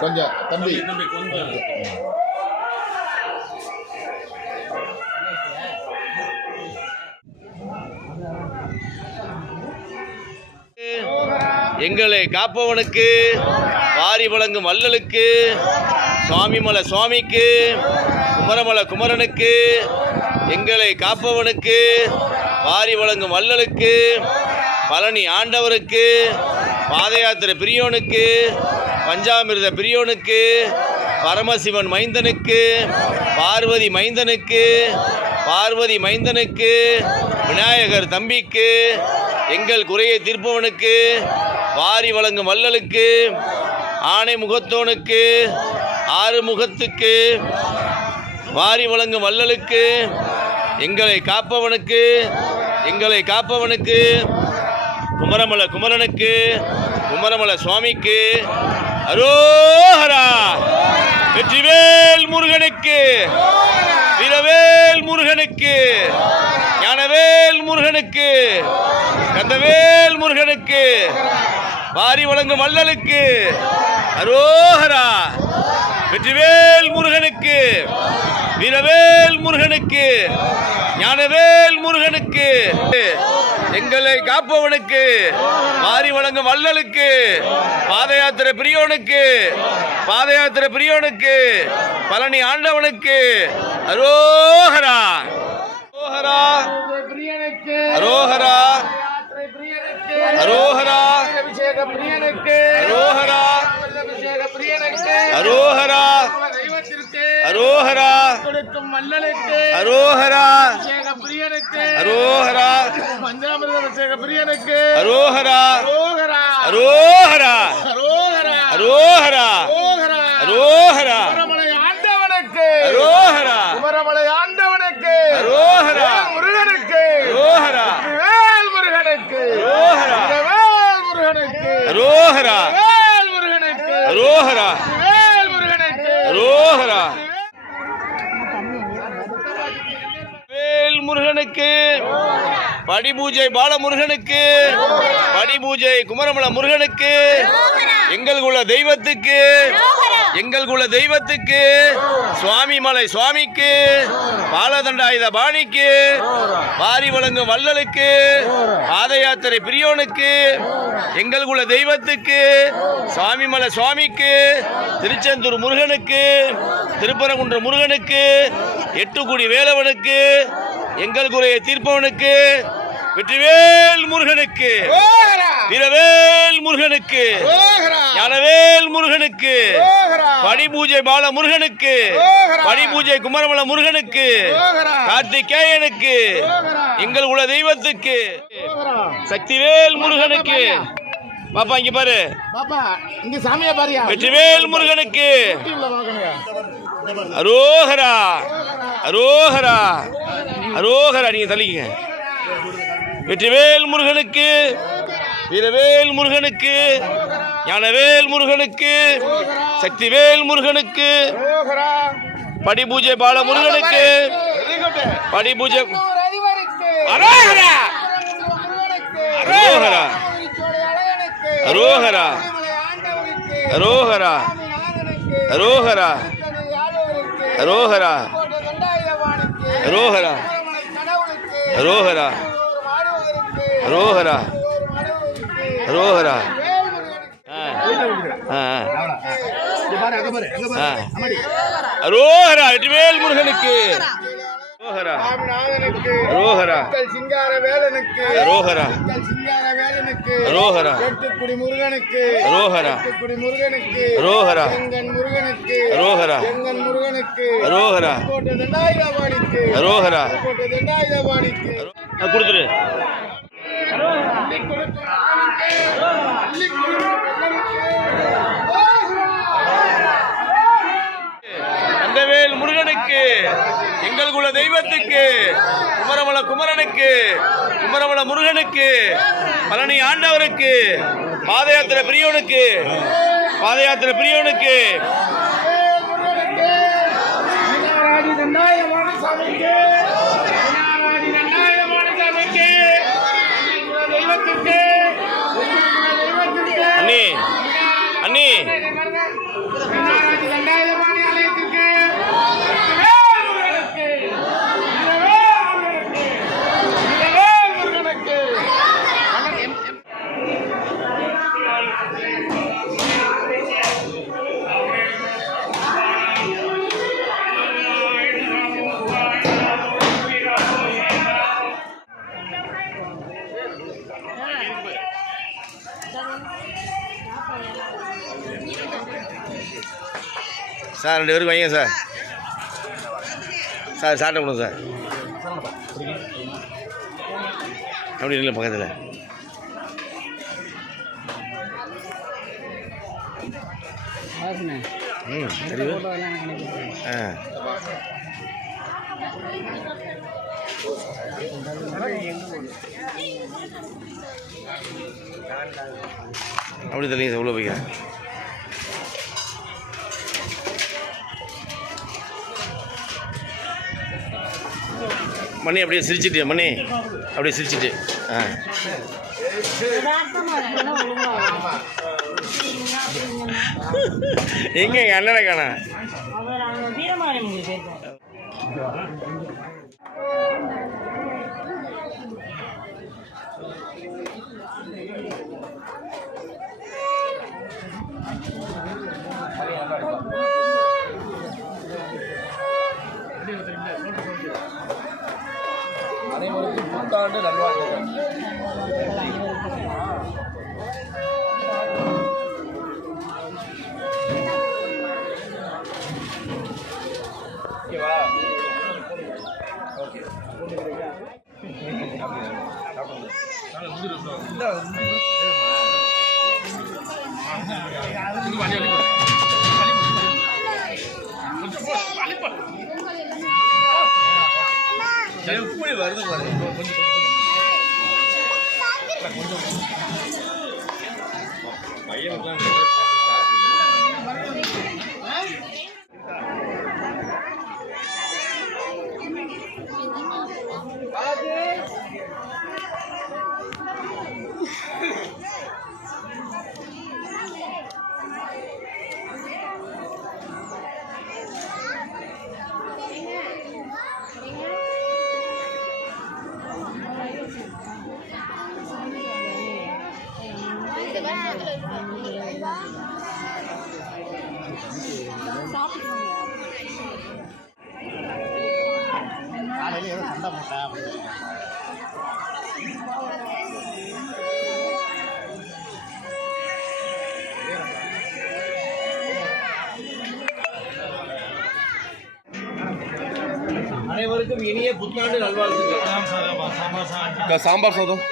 கொஞ்சம் தம்பி கொஞ்சம் எங்களை காப்பவனுக்கு வாரி வழங்கும் வள்ளலுக்கு சுவாமிமலை சுவாமிக்கு குமரமலை குமரனுக்கு எங்களை காப்பவனுக்கு வாரி வழங்கும் வள்ளலுக்கு பழனி ஆண்டவருக்கு பாதயாத்திரை பிரியோனுக்கு பஞ்சாமிர்த பிரியோனுக்கு பரமசிவன் மைந்தனுக்கு பார்வதி மைந்தனுக்கு விநாயகர் தம்பிக்கு எங்கள் குறையை தீர்ப்பவனுக்கு வாரி வழங்கும் வள்ளலுக்கு ஆணை முகத்தோனுக்கு ஆறு முகத்துக்கு வாரி வழங்கும் வள்ளலுக்கு எங்களை காப்பவனுக்கு குமரமலை குமரனுக்கு குமரமலை சுவாமிக்கு அரோஹரா. வெற்றிவேல் முருகனுக்கு, வீரவேல் முருகனுக்கு, ஞானவேல் முருகனுக்கு, கந்தவேல் முருகனுக்கு, வாரி வழங்கும் வள்ளலுக்கு அரோஹரா. வெற்றிவேல் முருகனுக்கு, வீரவேல் முருகனுக்கு, ஞானவேல் முருகனுக்கு, எங்களை காப்பவனுக்கு வாரி வழங்கும் வள்ளலுக்கு பாதயாத்திரை பிரியோனுக்கு பழனி ஆண்டவனுக்கு அரோஹரா அரோஹரா அரோஹரா அரோஹரா அரோஹரா அரோஹரா அரோஹரா அரோஹரா அரோஹரா பஞ்சாமிர்த பிரியனுக்கு அரோஹரா அரோஹரா அரோஹரா அரோஹரா குமரமலை ஆண்டவனுக்கு அரோஹரா குமரமலை ஆண்டவனுக்கு அரோஹரா முருகனுக்கு அரோஹரா வேல் முருகனுக்கு அரோஹரா வேல் முருகனுக்கு அரோஹரா வேல் முருகனுக்கு அரோஹரா வேல் முருகனுக்கு அரோஹரா வேல் முருகனுக்கு படிபூஜை பாலமுருகனுக்கு படிபூஜை குமரமலை முருகனுக்கு எங்கள் குல தெய்வத்துக்கு சுவாமிமலை சுவாமிக்கு பாலதண்டாயுத பாணிக்கு வாரி வழங்கும் வள்ளலுக்கு பாதயாத்திரை பிரியோனுக்கு எங்கள் குல தெய்வத்துக்கு சுவாமிமலை சுவாமிக்கு திருச்செந்தூர் முருகனுக்கு திருப்பரங்குன்ற முருகனுக்கு எட்டுக்குடி வேலவனுக்கு எங்கள் குறையை தீர்ப்பவனுக்கு வெற்றிவேல் முருகனுக்கு வீரவேல் முருகனுக்கு ஞானவேல் முருகனுக்கு படிபூஜை பால முருகனுக்கு படிபூஜை குமரமலை முருகனுக்கு கார்த்திகேயனுக்கு எங்கள் குல தெய்வத்துக்கு சக்திவேல் முருகனுக்கு பாப்பா இங்க பாரு பாப்பா இங்க சாமியா பாரியா வெற்றிவேல் முருகனுக்கு அரோஹரா அரோஹரா அரோஹரா நீங்க தள்ளிங்க வெற்றிவேல் முருகனுக்கு வீரவேல் முருகனுக்கு ஞானவேல் முருகனுக்கு சக்திவேல் முருகனுக்கு படிபூஜை பால முருகனுக்கு படிபூஜை அரோஹரா அரோஹரா அரோஹரா அரோஹரா அரோஹரா அரோஹரா அரோஹரா அரோஹரா அரோஹரா அரோஹரா அரோஹரா வெற்றிவேல் முருகனுக்கு அரோஹரா அரோஹரா சிங்காரவேலனுக்கு அரோஹரா சிங்காரவேலனுக்கு அரோஹரா எட்டுக்குடி முருகனுக்கு அரோஹரா எட்டுக்குடி முருகனுக்கு அரோஹரா எங்கன் முருகனுக்கு அரோஹரா எங்கன் முருகனுக்கு அரோஹரா கோட்டை தண்டாயுதபாணிக்கு அரோஹரா கோட்டை தண்டாயுதபாணிக்கு கொடுத்துரு தெய்வத்துக்கு, குமரமல குமரனுக்கு, குமரமல முருகனுக்கு, பழனி ஆண்டவருக்கு, பாத யாத்திரை பிரியவனுக்கு, பாத யாத்திரை பிரியவனுக்கு, அண்ணி அண்ணி சார் 2 பேருக்கு வைங்க சார். சார் சாப்பிட்ட கொடுங்க சார். அப்படி இல்லை பக்கத்தில். தெரியும். அப்படி தெரியல சார், உள்ள போய்க்க. மணி அப்படியே சிரிச்சிட்டு, மணி அப்படியே சிரிச்சிட்டு. எங்க எங்க அண்ணனை காணா? அனைவருக்கும் புத்தாண்டு நல்வாழ்த்துக்கள். ஓகேவா? ஓகே. எப்படி வருது பாருங்க. காலையில் ஏதோ சண்டை போட்டா அனைவருக்கும் இனிய புத்தாண்டு நல்வாழ்த்துக்கள். சாம்பார் சாதம்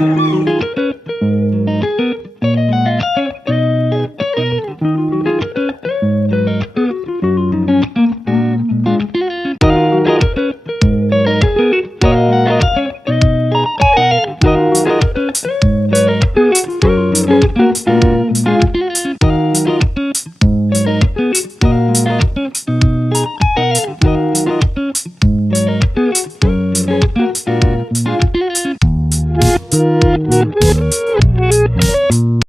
Thank you.